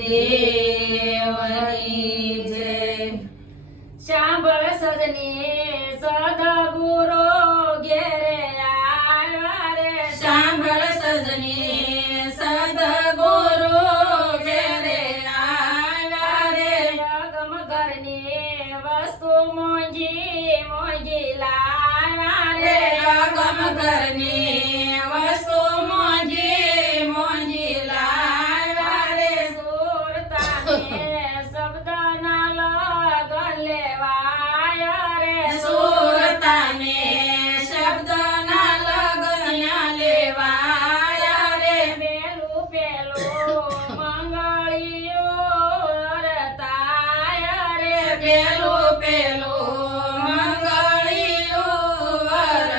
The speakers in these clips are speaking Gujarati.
દેવની જય. સાંભળ સજની સદગુરુ ઘેરે આવ્યા રે. સાંભળ સજની સદગુરુ ઘેરે આવ્યા રે. અગમ ઘરની વસ્તુ મોંઘી મોંઘી લાવ્યા રે. અગમ ઘરની વસ્તુ મોંઘી મોંઘી લાવ્યા રે. સુરતાને શબ્દના લગન લેવાયા રે. સુરતાને શબ્દના લગન લેવાયા રે. પેલું પેલું મંગળિયું વરતાયા રે. પેલું પેલું મંગળિયું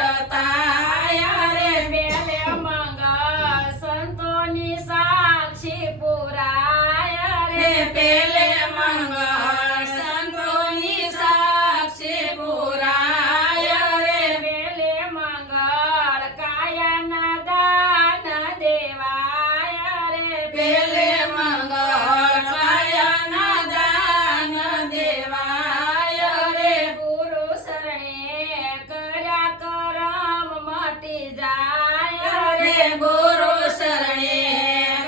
વરતાયા રે. પેલે મંગળ સંતોની સાક્ષી પુરાયા રે. પેલે મંગળ સંતોની સાક્ષી પુરાયા રે. પેલે મંગળ કાયાના દાન દેવાયા રે. પેલે મંગળ કાયાના દાન દેવાયા રે. ગુરુ શરણે કર્યા કરમ મટી જાય રે. રે ગુરુ શરણે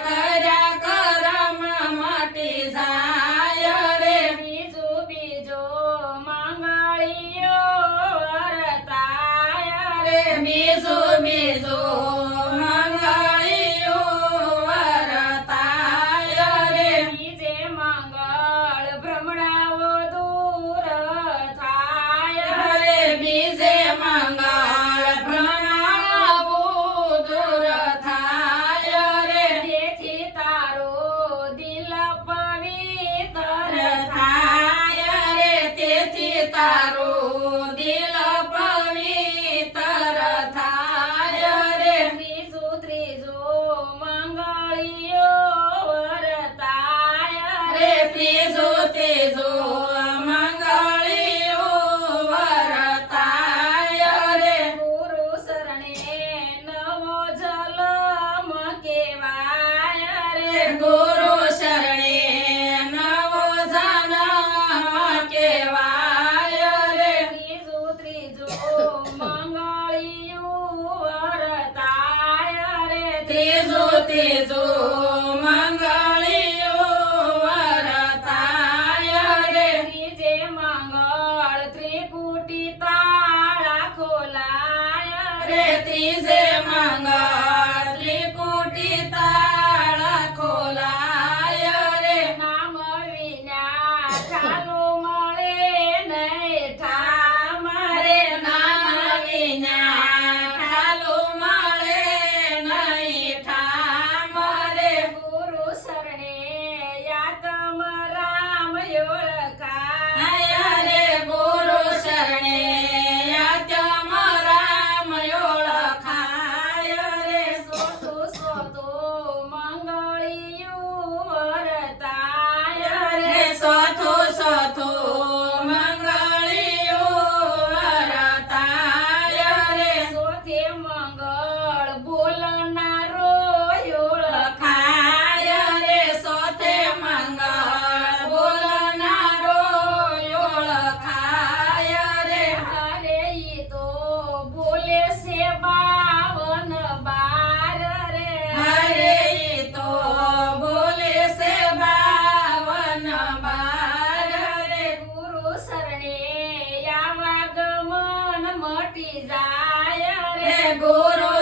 કર્યા કરમ મટી જાય રે. બીજું બીજું મંગળિયો વરતાયા રે. બીજું બીજું મંગળિયું વરતાયા રે. બીજે મંગળ ભ્રમણાઓ દૂર થાય રે બીજે મંગળ ભ્રમણાવું દૂર થાય રે. તેથી તારું દિલ પવિત્ર થાય રે. તેથી તારું દિલ પવિત્ર થાય રે. ત્રીજું ત્રીજું મંગળિયો વરતાયા રે ત્રીજું ત્રીજું મંગળિયું વરતાય રે. ગુરુ શરણે નવો જલમ કેવાય રે. ગુરુ શરણે નવો જન્મ કેવાય રે. ત્રીજું ત્રીજું મંગળિયું વરતાય રે. ત્રીજું ત્રીજું મંગળિયું વરતાય રે. ત્રીજે મંગળ ત્રિકુટી તાળા ખોલાય રે ત્રીજે મંગળ ત્રિકુટી તાળા ખોલાય રે. નામ વિના ઠાલો મળે નહીં ઠામ રે નામ વિના ઠાલો મળે નહીં ઠામ રે. ગુરુ શરણે યાતમ રામ ઓળખાય રે ગુરુ શરણે યાત્યમ રામ ઓળખાય રે. સોતું સોતું મંગળિયું વરતાય રે સોથું સોથું મંગળિયું વરતાય રે. સોથે મંગળ બોલનારો ઓળખાય રે. સોથે મંગળ બોલનારો ઓળખાય રે. હરે ઈ તો બોલે છે 52 બાર રે. હરે ઈ તો બોલે છે 52 બાર રે. ગુરુ શરણે આવાગમન મટી જાય રે રે. ગુરુ